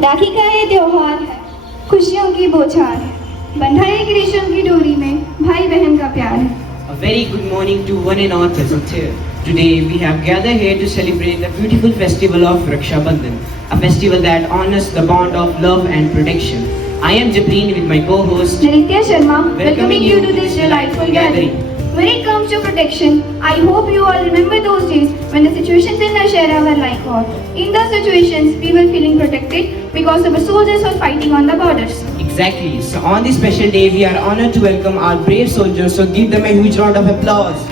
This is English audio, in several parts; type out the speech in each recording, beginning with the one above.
राखी का ये त्योहार है, खुशियों की बौछार है, बंधा एक रेशम की डोरी में भाई बहन का प्यार है। A very good morning to one and all present here. Today we have gathered here to celebrate the beautiful festival of Raksha Bandhan, a festival that honors the bond of love and protection. I am Jabreen with my co-host Nritya Sharma, welcoming you to this delightful gathering. When it comes to protection, I hope you all remember those days when the situations in our share were like war. In those situations, we were feeling protected because our soldiers were fighting on the borders. Exactly. So on this special day, we are honored to welcome our brave soldiers. So give them a huge round of applause.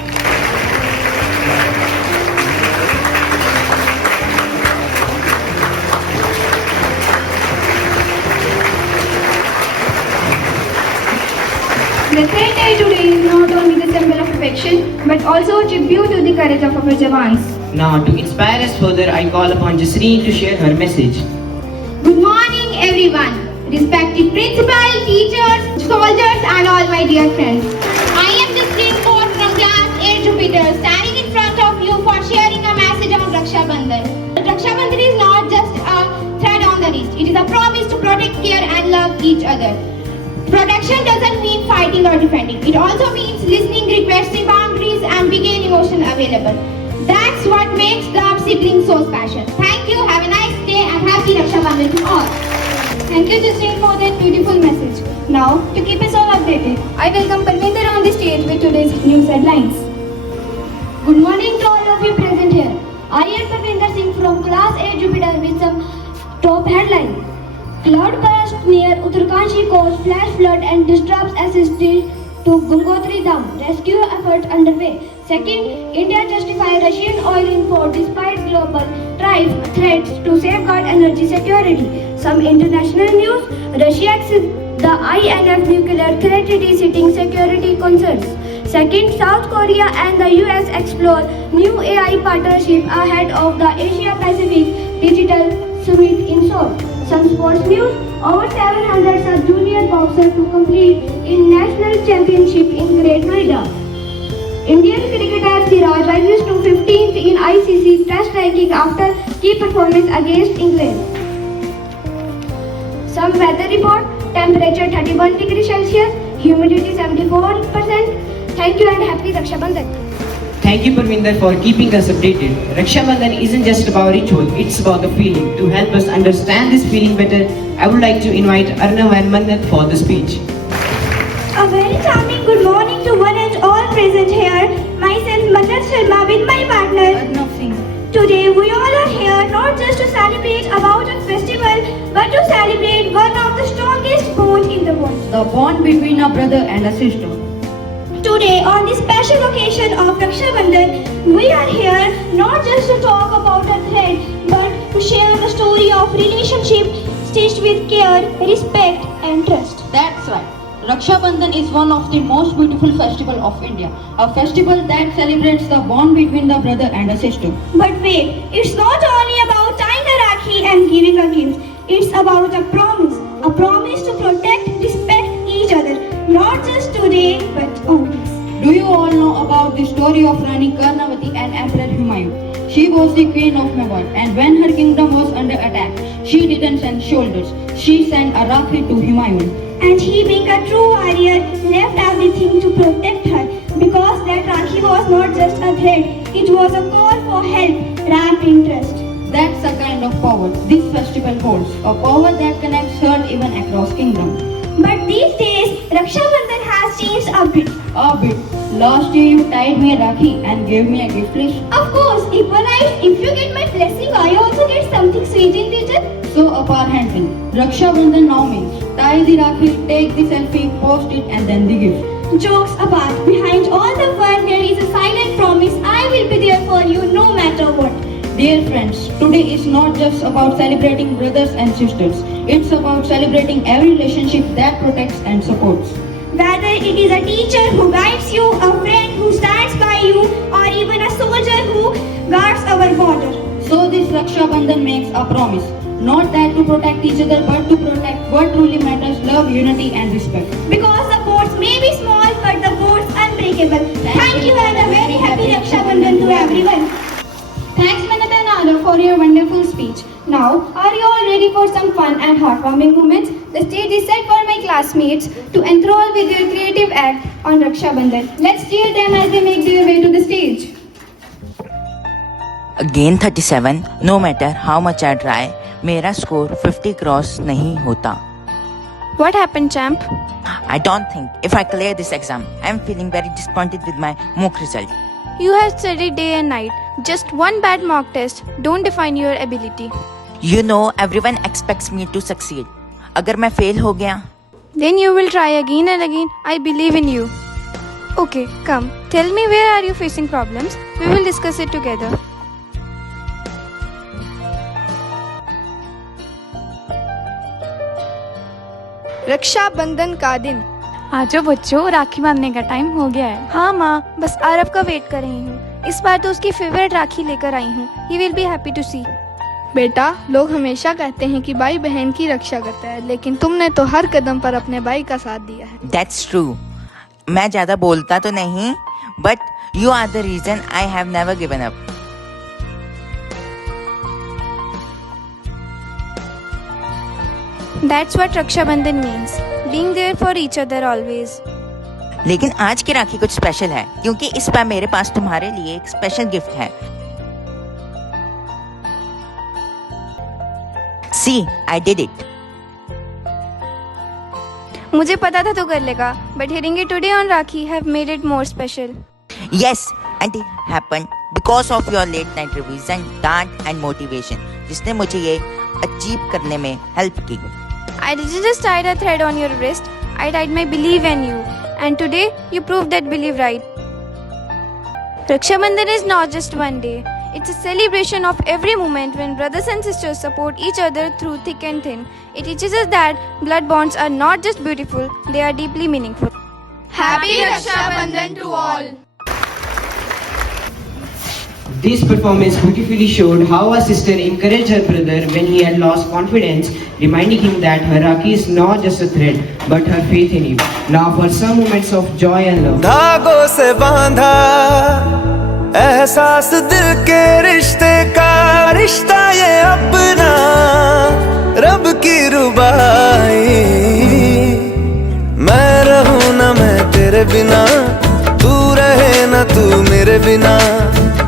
The third day today is not only the symbol of affection, but also a tribute to the courage of our Jawans. Now, to inspire us further, I call upon Jasreen to share her message. Good morning, everyone. Respected principal, teachers, soldiers, and all my dear friends. I am Jasreen Kaur from class 8 Jupiter, standing in front of you for sharing a message on Raksha Bandhan. Raksha Bandhan is not just a thread on the wrist. It is a promise to protect, care, and love each other. Protection doesn't mean fighting or defending. It also means listening, requesting boundaries, and being emotion available. That's what makes the siblings so special. Thank you, have a nice day, and happy Raksha Bandhan to all. Thank you, Justine, for that beautiful message. Now, to keep us all updated, I welcome Parminder on the stage with today's news headlines. Good morning to all of you present here. I am Parminder Singh from class 8 Jupiter with some top headlines. Cloud burst near Uttarakhand coast, flash flood and disturbs assisted to Gangotri Dam. Rescue effort underway. Second, India justify Russian oil import despite global threats to safeguard energy security. Some international news. Russia accepts the INF nuclear threat citing security concerns. Second, South Korea and the US explore new AI partnership ahead of the Asia Pacific Digital Summit in Seoul. Some sports news. Over 700 sub-junior boxers to compete in national championship in Great Noida. Indian cricketer Siraj rises to 15th in ICC Test ranking after key performance against England. Some weather report. Temperature 31 degrees Celsius. Humidity 74%. Thank you and happy Raksha Bandhan. Thank you, Parminder, for keeping us updated. Raksha Bandhan isn't just about ritual, it's about the feeling. To help us understand this feeling better, I would like to invite Arnav and Mannat for the speech. A very charming good morning to one and all present here. Myself, Mannat Sharma, with my partner, Arnav Singh. Today, we all are here not just to celebrate about a festival, but to celebrate one of the strongest bonds in the world. The bond between a brother and a sister. Today, on this special occasion of Raksha Bandhan, we are here not just to talk about a thread, but to share the story of relationship stitched with care, respect, and trust. That's right. Raksha Bandhan is one of the most beautiful festivals of India. A festival that celebrates the bond between the brother and a sister. But wait, it's not only about tying a rakhi and giving a gift. It's about a promise to protect, respect each other, not just today, but always. Do you all know about the story of Rani Karnavati and Emperor Humayun? She was the queen of Mewar, and when her kingdom was under attack, she didn't send soldiers. She sent a rakhi to Humayun. And he, being a true warrior, left everything to protect her, because that rakhi was not just a thread, it was a call for help, wrapped in trust. That's the kind of power this festival holds, a power that connects heart even across kingdom. But these days, Raksha Bandhan has changed a bit. A bit. Last year you tied me a rakhi and gave me a gift list. Of course, equalized. If you get my blessing, I also get something sweet in return. So apparently, Raksha Bandhan now means tie the rakhi, take the selfie, post it and then the gift. Jokes apart, behind all the fun there is a silent promise I will be there for you no matter what. Dear friends, today is not just about celebrating brothers and sisters. It's about celebrating every relationship that protects and supports. Whether it is a teacher who guides you, a friend who stands by you, or even a soldier who guards our border. So this Raksha Bandhan makes a promise. Not that to protect each other, but to protect what truly matters, love, unity and respect. Because the cords may be small, but the cords unbreakable. Thank you and a very happy Raksha Bandhan to everyone. Thanks Manata and Arab for your wonderful speech. Now, are you all ready for some fun and heartwarming moments? The stage is set for my classmates to enthrall with their creative act on Raksha Bandhan. Let's cheer them as they make their way to the stage. Again 37, no matter how much I try, मेरा score 50 cross नहीं होता. What happened, champ? I don't think if I clear this exam, I am feeling very disappointed with my mock result. You have studied day and night. Just one bad mock test don't define your ability. You know, everyone expects me to succeed. अगर मैं fail हो गया, Then you will try again and again. I believe in you. Okay, come. Tell me, where are you facing problems? We will discuss it together. रक्षा बंधन का दिन। आजो बच्चों, राखी बांधने का टाइम हो गया है। हाँ माँ, बस आरब का वेट कर रही हूँ। इस बार तो उसकी फेवरेट राखी लेकर आई हूँ। He will be happy to see. बेटा, लोग हमेशा कहते हैं कि भाई बहन की रक्षा करता है, लेकिन तुमने तो हर कदम पर अपने भाई का साथ दिया है। that's true. मैं ज़्यादा बोलता तो नहीं, but you are the reason I have never given up. That's what Raksha Bandhan means. Being there for each other always. लेकिन आज की राखी कुछ स्पेशल है, क्योंकि इस बार मेरे पास तुम्हारे लिए एक स्पेशल गिफ्ट है. See, I did it. मुझे पता था तू कर लेगा, but hearing it today on Rakhi have made it more special. Yes, and it happened because of your late night revision, डांट and motivation, जिसने मुझे ये अचीव करने में हेल्प की. I didn't just tie a thread on your wrist. I tied my belief in you. And today, you proved that belief right. Raksha Bandhan is not just one day. It's a celebration of every moment when brothers and sisters support each other through thick and thin. It teaches us that blood bonds are not just beautiful, they are deeply meaningful. Happy Raksha Bandhan to all. This performance beautifully showed how a sister encouraged her brother when he had lost confidence, reminding him that her Rakhi is not just a thread, but her faith in him. Now for some moments of joy and love. धागों से बांधा एहसास दिल के रिश्ते का, रिश्ता ये अपना रब की रुबाई. मैं रहूं ना मैं तेरे बिना, तू रहे ना तू मेरे बिना.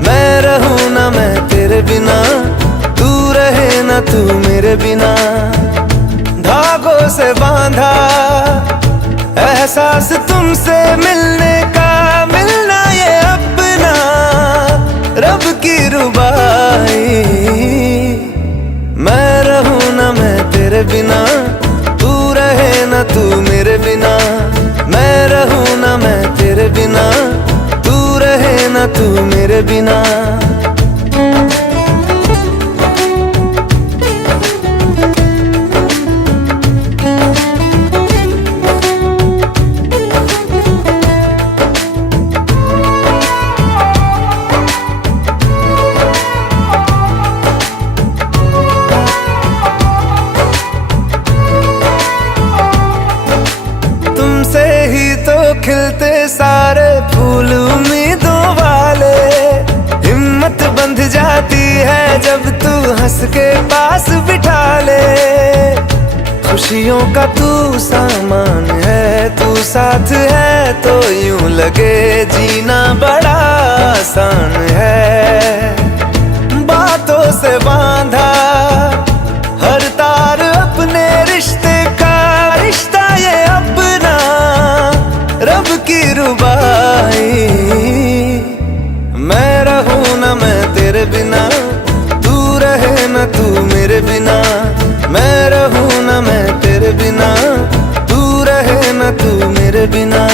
मैं रहूं ना मैं तेरे बिना, तू रहे ना तू मेरे बिना. धागों से बांधा एहसास तुमसे मिलने का, मिलना ये अपना रब की रुबाई. मैं रहूं ना मैं तेरे बिना, तू रहे ना तू मेरे बिना. मैं रहूं ना मैं तेरे बिना, तू रहे ना तू मेरे बिना. तुमसे ही तो खिलते सारे फूल उम्मीदों वाले. हिम्मत बंध जाती है जब तू हंस के पास बिठा ले. खुशियों का तू सामान है, तू साथ है तो यूं लगे जीना बड़ा आसान है. बातों से बांधा हर तार अपने रिश्ते का, रिश्ता ये अपना रब की रुबाई. मैं रहूं ना मैं तेरे बिना, तू रहे ना तू मेरे बिना. मैं रहूं ना मैं तेरे बिना, तू रहे ना तू मेरे बिना.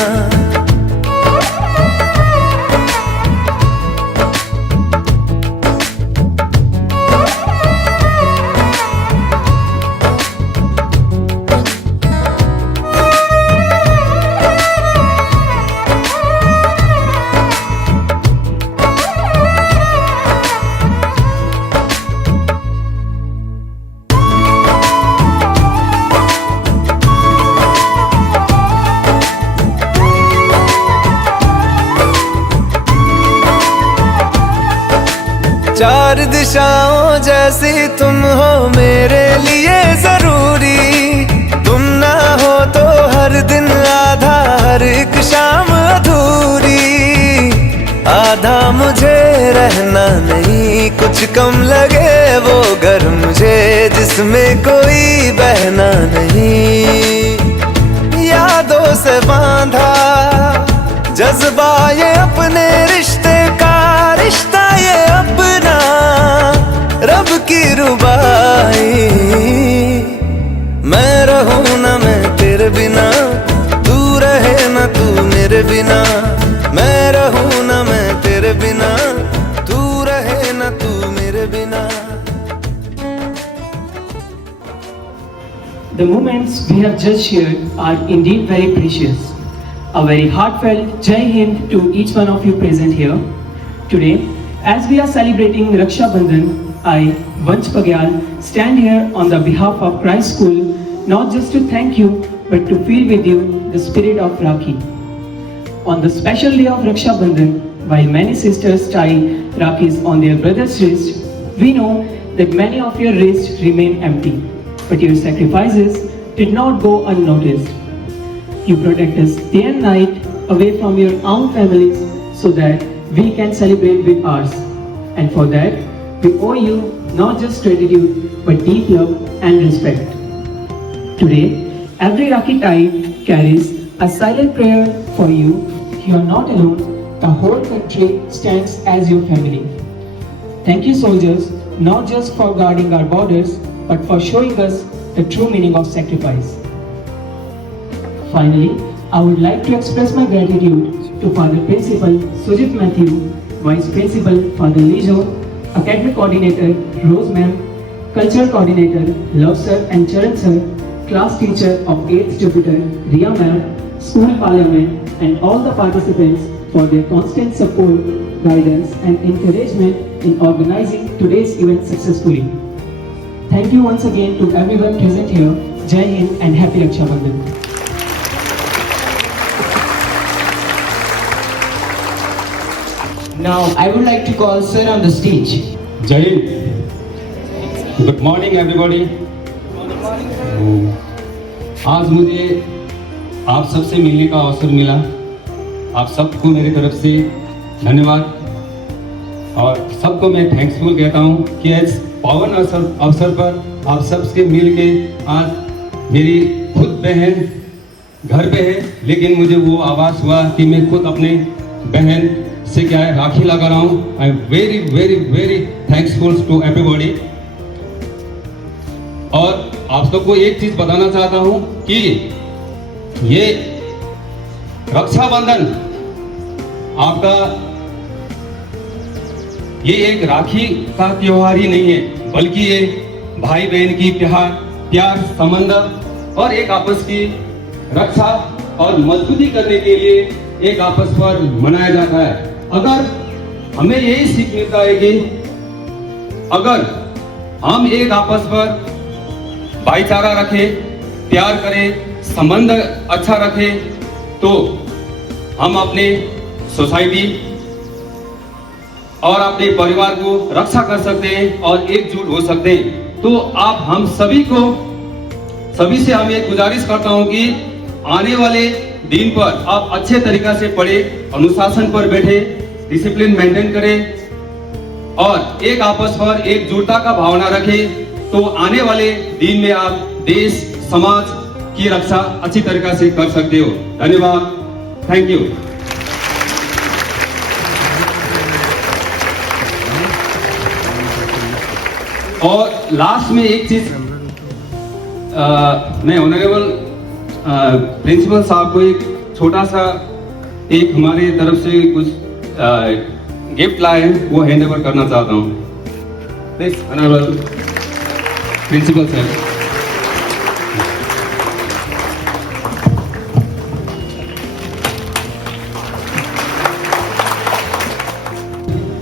चार दिशाओं जैसी तुम हो मेरे लिए जरूरी, तुम ना हो तो हर दिन आधा, हर एक शाम अधूरी। आधा मुझे रहना नहीं, कुछ कम लगे वो घर मुझे जिसमें कोई बहना नहीं। यादों से बांधा जज्बा ये अपने रिश्ते का, रिश्ता ये अपना रब की रुबाई। मैं रहूं ना मैं तेरे बिना, तू रहे ना तू मेरे बिना। मैं रहूं ना मैं तेरे बिना, तू रहे ना तू मेरे बिना। The moments we have just shared are indeed very precious. A very heartfelt Jai Hind to each one of you present here. Today, as we are celebrating Raksha Bandhan, I, Vansh Pagyal, stand here on the behalf of Christ School, not just to thank you, but to feel with you the spirit of Rakhi. On the special day of Raksha Bandhan, while many sisters tie Rakhis on their brother's wrist, we know that many of your wrists remain empty. But your sacrifices did not go unnoticed. You protect us day and night away from your own families so that we can celebrate with ours. And for that, we owe you not just gratitude but deep love and respect. Today, every Rakhi tie carries a silent prayer for you. You are not alone. The whole country stands as your family. Thank you, soldiers, not just for guarding our borders, but for showing us the true meaning of sacrifice. Finally, I would like to express my gratitude to Father Principal Sujit Matthew, Vice Principal Father Lijo, Academic Coordinator Rose Ma'am, Cultural Coordinator Love Sir and Charan Sir, Class Teacher of 8th Jupiter Riya Ma'am, School Parliament and all the participants for their constant support, guidance and encouragement in organizing today's event successfully. Thank you once again to everyone present here. Jai Hind and Happy Raksha Bandhan. Now I would like to call Sir on the stage. Jai Hind. Good morning everybody. आज मुझे आप सबसे मिलने का अवसर मिला। आप सबको मेरी तरफ से धन्यवाद और सबको मैं थैंक्सफुल कहता हूँ कि इस पावन अवसर पर आप सबसे मिल के आज मेरी खुद बहन घर पे है, लेकिन मुझे वो आवाज़ हुआ कि मैं खुद अपने बहन से क्या है राखी लगा रहा हूँ। I am very very very thanksful to everybody. और आप सबको एक चीज बताना चाहता हूँ कि ये रक्षाबंधन आपका ये एक राखी का त्योहार ही नहीं है, बल्कि ये भाई बहन की प्यार संबंध और एक आपस की रक्षा और मजबूती करने के लिए एक आपस पर मनाया जाता है। अगर हमें यही सीख मिलता है कि अगर हम एक आपस पर भाईचारा रखें, प्यार करें, संबंध अच्छा रखें, तो हम अपने सोसाइटी और अपने परिवार को रक्षा कर सकते हैं और एकजुट हो सकते हैं। तो आप हम सभी से हम एक गुजारिश करता हूं कि आने वाले दिन पर आप अच्छे तरीका से पढ़े, अनुशासन पर बैठे, डिसिप्लिन मेंटेन करें और एक आपस पर एकजुटता का भावना रखें। तो आने वाले दिन में आप देश समाज की रक्षा अच्छी तरीका से कर सकते हो। धन्यवाद, थैंक यू। और लास्ट में एक चीज मैं ऑनरेबल प्रिंसिपल साहब को एक छोटा सा एक हमारे तरफ से कुछ गिफ्ट लाए हैं, वो हैंड ओवर करना चाहता हूँ। Please honourable principal sir.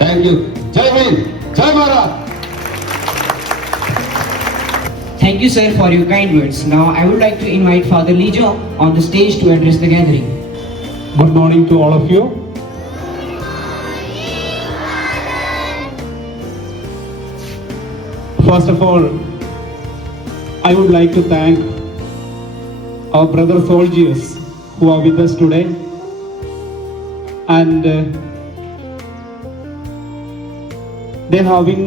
Thank you. जय हिंद, जय Bharat. Thank you, sir, for your kind words. Now, I would like to invite Father Lijo on the stage to address the gathering. Good morning to all of you. First of all, I would like to thank our brother soldiers who are with us today, and they have been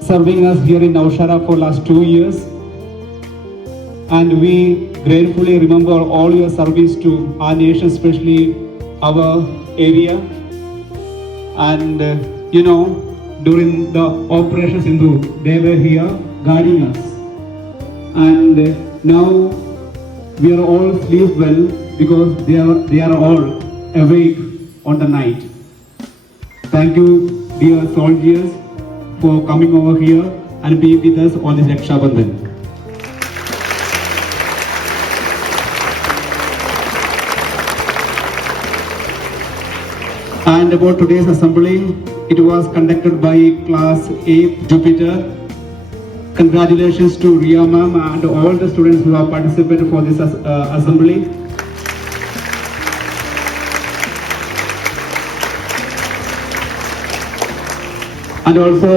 serving us here in Naushara for last 2 years, and we gratefully remember all your service to our nation, especially our area. And during the Operation Sindhu, they were here guiding us, and now we are all sleep well because they are all awake on the night. Thank you, dear soldiers, for coming over here and being with us on this Raksha Bandhan. And about today's assembly, it was conducted by class 8 Jupiter. Congratulations to Ria ma'am and all the students who have participated for this assembly. And also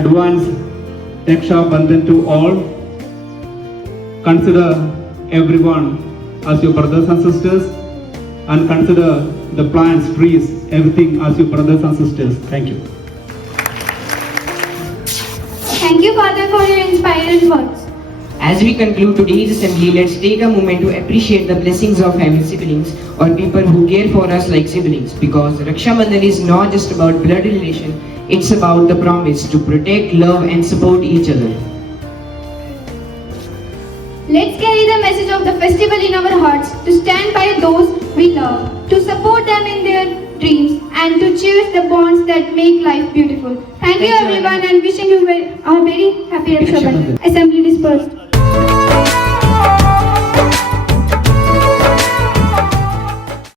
advance Raksha Bandhan to all. Consider everyone as your brothers and sisters, and consider the plants, trees, everything as your brothers and sisters. Thank you. Thank you, Father, for your inspiring words. As we conclude today's assembly, let's take a moment to appreciate the blessings of having siblings or people who care for us like siblings, because Raksha Bandhan is not just about blood relation, it's about the promise to protect, love and support each other. Let's carry the message of the festival in our hearts, to stand by those we love, to support them in their dreams, and to cherish the bonds that make life beautiful. Thank you everyone, and wishing you a very happy Raksha Bandhan. Assembly dispersed.